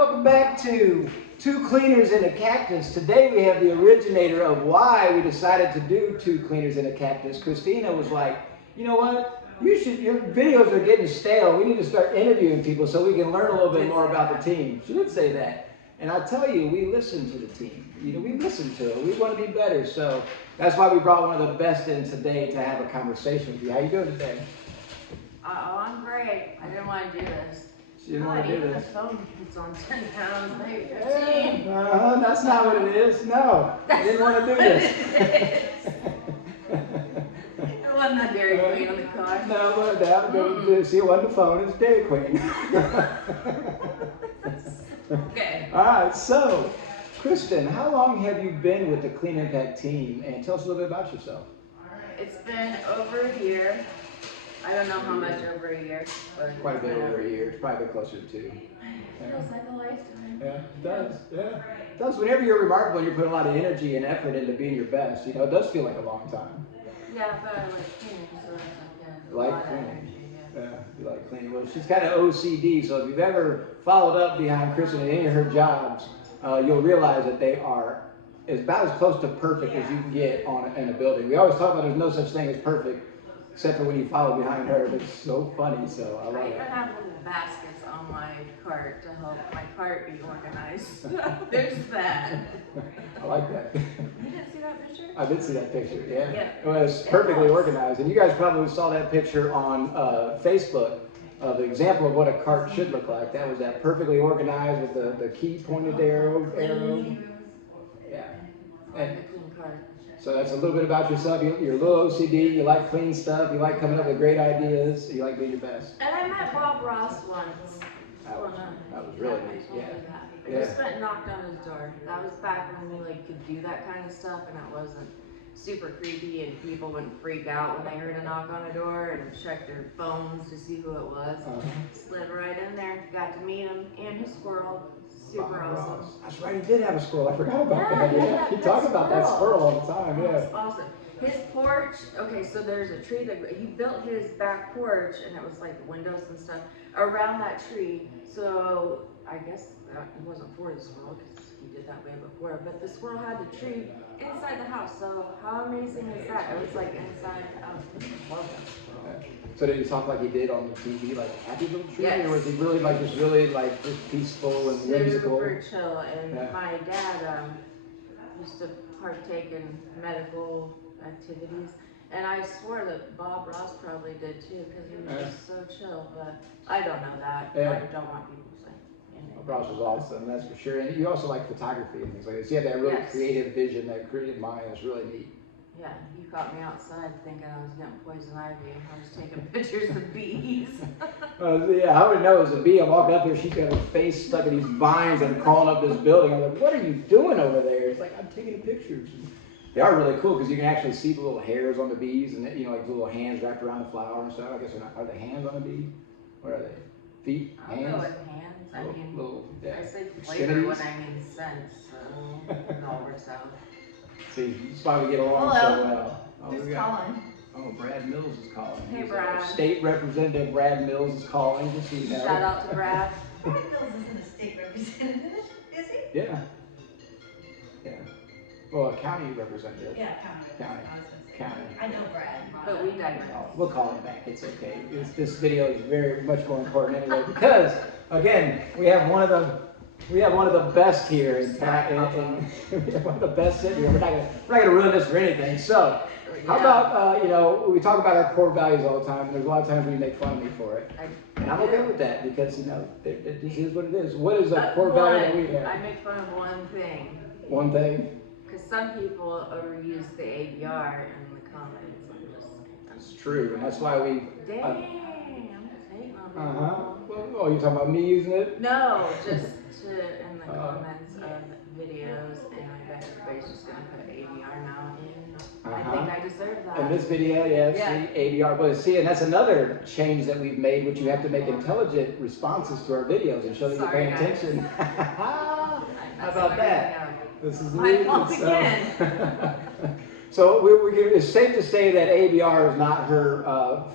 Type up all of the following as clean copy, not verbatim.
welcome back to Two Cleaners and a Cactus. Today we have the originator of why we decided to do Two Cleaners and a Cactus. Christina was like, you know what? Your videos are getting stale. We need to start interviewing people so we can learn a little bit more about the team. She did say that. And I'll tell you, we listen to the team. You know, we listen to it. We want to be better. So that's why we brought one of the best in today to have a conversation with you. How you doing today? Oh, I'm great. I didn't want to do this. She didn't want to do this. The phone keeps on 10 pounds, maybe 15. That's not what it is. No, I didn't want to do this. It wasn't a Dairy Queen on the car. No, but that see, it wasn't the phone. It's Dairy Queen. Okay. All right. So, Kristen, how long have you been with the Clean Impact team? And tell us a little bit about yourself. It's been over a year. I don't know how much over a year, but Quite a bit over a year. It's probably a bit closer to 2. It feels like a lifetime. Yeah, it does. Yeah, it does. Whenever you're remarkable and you're putting a lot of energy and effort into being your best, you know, it does feel like a long time. Yeah, but I like cleaning, so it's You like cleaning. Yeah, you like cleaning. Well, she's kind of OCD, so if you've ever followed up behind Kristen in any of her jobs, you'll realize that they are about as close to perfect as you can get in a building. We always talk about there's no such thing as perfect, except for when you follow behind her. It's so funny, so I love I it. even have little baskets on my cart to help my cart be organized. There's that. I like that. You didn't see that picture? I did see that picture, yeah. Yeah. It was perfectly organized. And you guys probably saw that picture on Facebook of the example of what a cart should look like. That was that perfectly organized with the key pointed arrow. Yeah. And A clean cart. so that's a little bit about yourself. You're a little OCD, you like clean stuff, you like coming up with great ideas, you like being your best. And I met Bob Ross once. That was really neat, yeah. I just went and knocked on his door. That was back when we could do that kind of stuff and it wasn't super creepy and people wouldn't freak out when they heard a knock on a door and check their phones to see who it was. Slid right in there, got to meet him and his squirrel. Super awesome. That's right, he did have a squirrel. I forgot about that. Yeah. He talked about that squirrel all the time. Yeah. That's awesome. His porch, okay, so there's a tree that he built his back porch and it was like windows and stuff around that tree. So I guess it wasn't for the squirrel because he did that way before, but the squirrel had the tree inside the house. So how amazing is that? It was like inside the house. Love that. So did he talk like he did on the TV, like Happy Little Tree? Yes. Or was he really just peaceful and whimsical? Super chill. And my dad used to partake in medical activities. And I swore that Bob Ross probably did too, because he was just so chill, but I don't know that. Yeah. I don't want people saying. Bob Ross was awesome, that's for sure. And you also like photography and things like this. You have that really creative vision, that creative mind. That's really neat. Yeah, he caught me outside thinking I was getting poison ivy. I was taking pictures of bees. Yeah, I would know it was a bee. I walked up there, she's got her face stuck in these vines and crawling up this building. I'm like, what are you doing over there? It's like, I'm taking pictures. They are really cool because you can actually see the little hairs on the bees and, you know, like the little hands wrapped around the flower and stuff. I guess they're not, are they hands on the bee? What are they? Feet? Hands? I'll go with hands. I mean, I say flavor when I mean scent, so it all works out. See, that's why we get along so well. Who's calling? Oh, Brad Mills is calling. Hey, Brad. State Representative Brad Mills is calling. Just so you know. Shout out to Brad. Brad Mills isn't a state representative, is he? Yeah. Yeah. Well, a county representative. Yeah, county. County. I know Brad. But we digress. We'll call him back. It's okay. This video is very much more important anyway because, again, we have one of the best here in we have one of the best sitting here. We're not gonna ruin this for anything. So, how about you know, we talk about our core values all the time. And there's a lot of times when you make fun of me for it, and I'm okay with that because you know this is what it is. What is a core value that we have? I make fun of one thing. One thing. Because some people overuse the ABR in the comments. I'm just That's true, and that's why we. dang, I'm just hating on people. Well, you're talking about me using it? No, just in the comments of videos, and I bet everybody's just gonna put ABR now. And I think I deserve that. In this video, see, ABR. But see, and that's another change that we've made, which you have to make intelligent responses to our videos and show that you're paying attention. How about that? This is my fault again. So it's safe to say that ABR is not her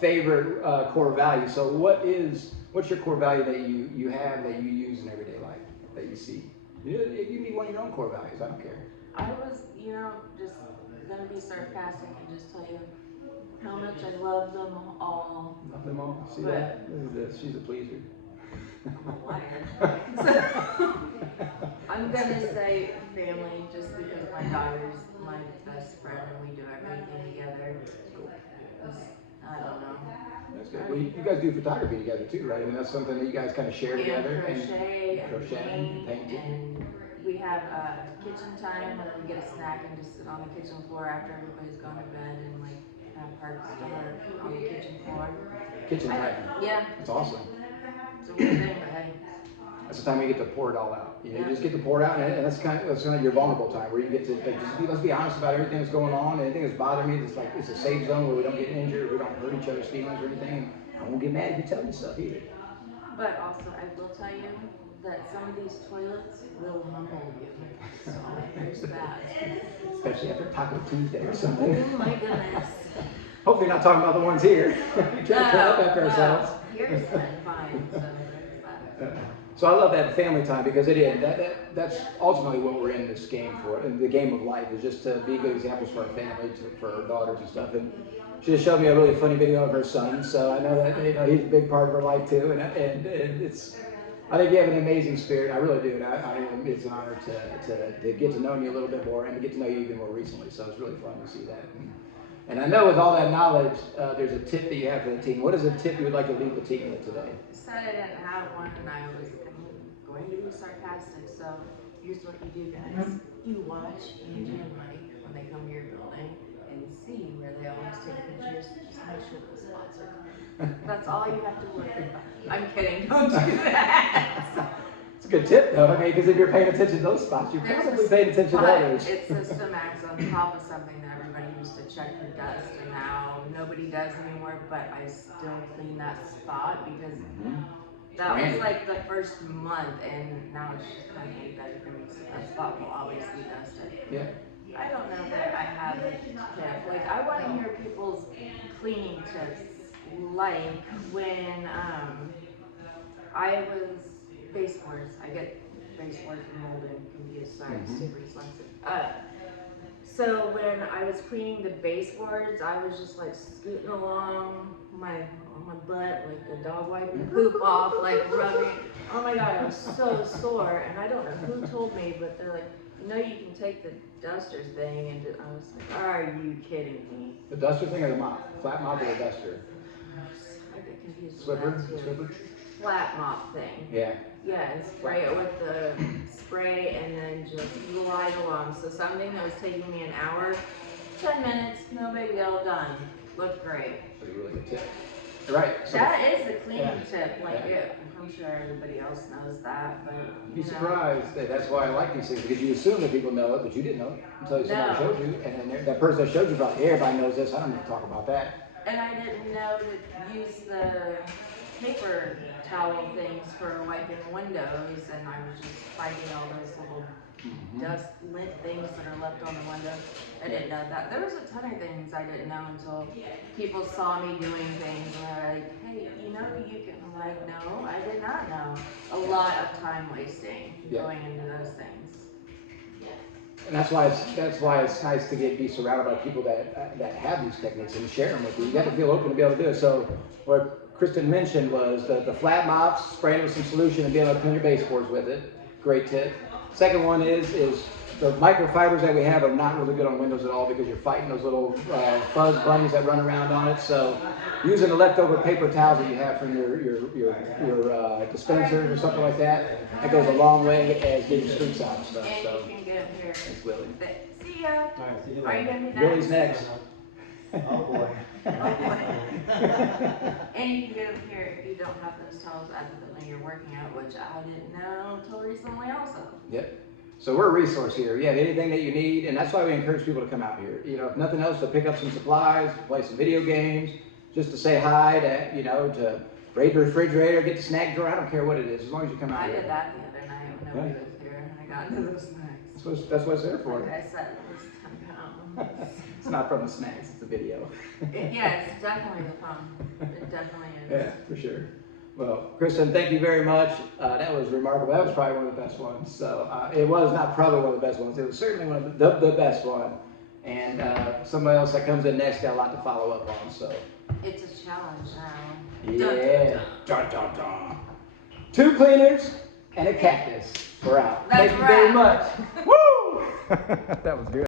favorite core value. So what's your core value that you have that you use in everyday life? that you see? You can be one of your own core values. I don't care. I was, just gonna be sarcastic and just tell you how much I love them all. Love them all. See But that? Look at this. She's a pleaser. I'm a liar. I'm gonna say family just because my daughter's my best friend and we do everything together. I don't know. That's good. Well, you guys do photography together too, right? I mean, that's something that you guys kind of share together. Crochet And paint. And we have kitchen time where we get a snack and just sit on the kitchen floor after everybody's gone to bed and like have hearts to heart on the kitchen floor. Kitchen time. Yeah. That's awesome. It's a weird thing, but hey. That's the time you get to pour it all out. You just get to pour it out, and that's kind of your vulnerable time where you get to let's be honest about everything that's going on, anything that's bothering me. It's a safe zone where we don't get injured, we don't hurt each other's feelings or anything. I won't get mad if you tell me stuff either. But also, I will tell you that some of these toilets will humble you. So there's that. Especially after Taco Tuesday or something. Oh my goodness. Hopefully, you're not talking about the ones here. We're trying to clean up after ourselves. Here's been fine. So there's that. So I love that family time because that's ultimately what we're in this game for. And the game of life is just to be good examples for our family, for our daughters and stuff. And she just showed me a really funny video of her son, so I know that he's a big part of her life too. And it's, I think you have an amazing spirit. I really do. And it's an honor to get to know you a little bit more and to get to know you even more recently. So it's really fun to see that. And I know with all that knowledge, there's a tip that you have for the team. What is a tip you would like to leave the team with today? I said I didn't have one, and I was going to be sarcastic. So here's what you do, guys. You watch Angie and Mike when they come to your building and see where they always take pictures. Just make sure the spots are clear. That's all you have to worry about. I'm kidding. Don't do that. It's a good tip, though. Okay, because if you're paying attention to those spots, you're probably paying attention to others. It's systematics on top of something that everybody used to check for dust, and now nobody does anymore. But I still clean that spot because that was like the first month, and now it's just kind of better for me. So that spot will always be dusted. Yeah. I don't know that I have a tip. Like, I want to hear people's cleaning tips. Like when I was baseboards, I get baseboards molded and can be a size super sensitive. So when I was cleaning the baseboards, I was just like scooting along on my butt, like the dog wiping poop off, like rubbing. Oh my God, I was so sore. And I don't know who told me, but they're like, you can take the dusters thing, and I was like, are you kidding me? The duster thing or the mop? Flat mop or the duster? I get confused. Swiffer? Flat mop thing. Yeah. Yeah, and spray it with the spray and then just glide along. So something that was taking me an hour, 10 minutes, no big deal, done. Looked great. That's a really good tip. Right. So that is the cleaning tip. I'm sure everybody else knows that, but you'd be surprised. That's why I like these things, because you assume that people know it, but you didn't know it until somebody showed you. And then that person that showed you about, everybody knows this. I don't need to talk about that. And I didn't know to use the paper towel things for wiping windows, and I was just fighting all those little dust lint things that are left on the windows. I didn't know that. There was a ton of things I didn't know until people saw me doing things and they're like, hey, you can. I'm like, no, I did not know. A lot of time wasting going into those things. And that's why it's nice to be surrounded by people that have these techniques and share them with you. You got to feel open to be able to do it. So what Kristen mentioned was the flat mops, spraying it with some solution and being able to clean your baseboards with it. Great tip. Second one is the microfibers that we have are not really good on windows at all because you're fighting those little fuzz bunnies that run around on it. So using the leftover paper towels that you have from your dispensers or something like that goes a long way as getting streaks out and stuff. And so you can get here. it's Willie. See ya. All right, see you Are you later. gonna be Willie's next. Oh boy. Oh boy. And you can get them here if you don't have those towels at the building you're working at, which I didn't know until recently also. Yep. So we're a resource here. You have anything that you need, and that's why we encourage people to come out here. If nothing else, to pick up some supplies, to play some video games, just to say hi, to raid the refrigerator, get the snack drawer. I don't care what it is, as long as you come out I here. did that the other night when nobody was here, and I got into those snacks. That's what it's there for. Like I said, it was 10 pounds. It's not from the snacks, it's the video. Yeah, it's definitely the fun. It definitely is. Yeah, for sure. Well, Kristen, thank you very much. That was remarkable. That was probably one of the best ones. So it was not probably one of the best ones. It was certainly one of the best one. And somebody else that comes in next got a lot to follow up on. So It's a challenge now. yeah, dun, dun, dun. 2 cleaners and a cactus. We're out. That's Thank you very right. much. Woo! That was good.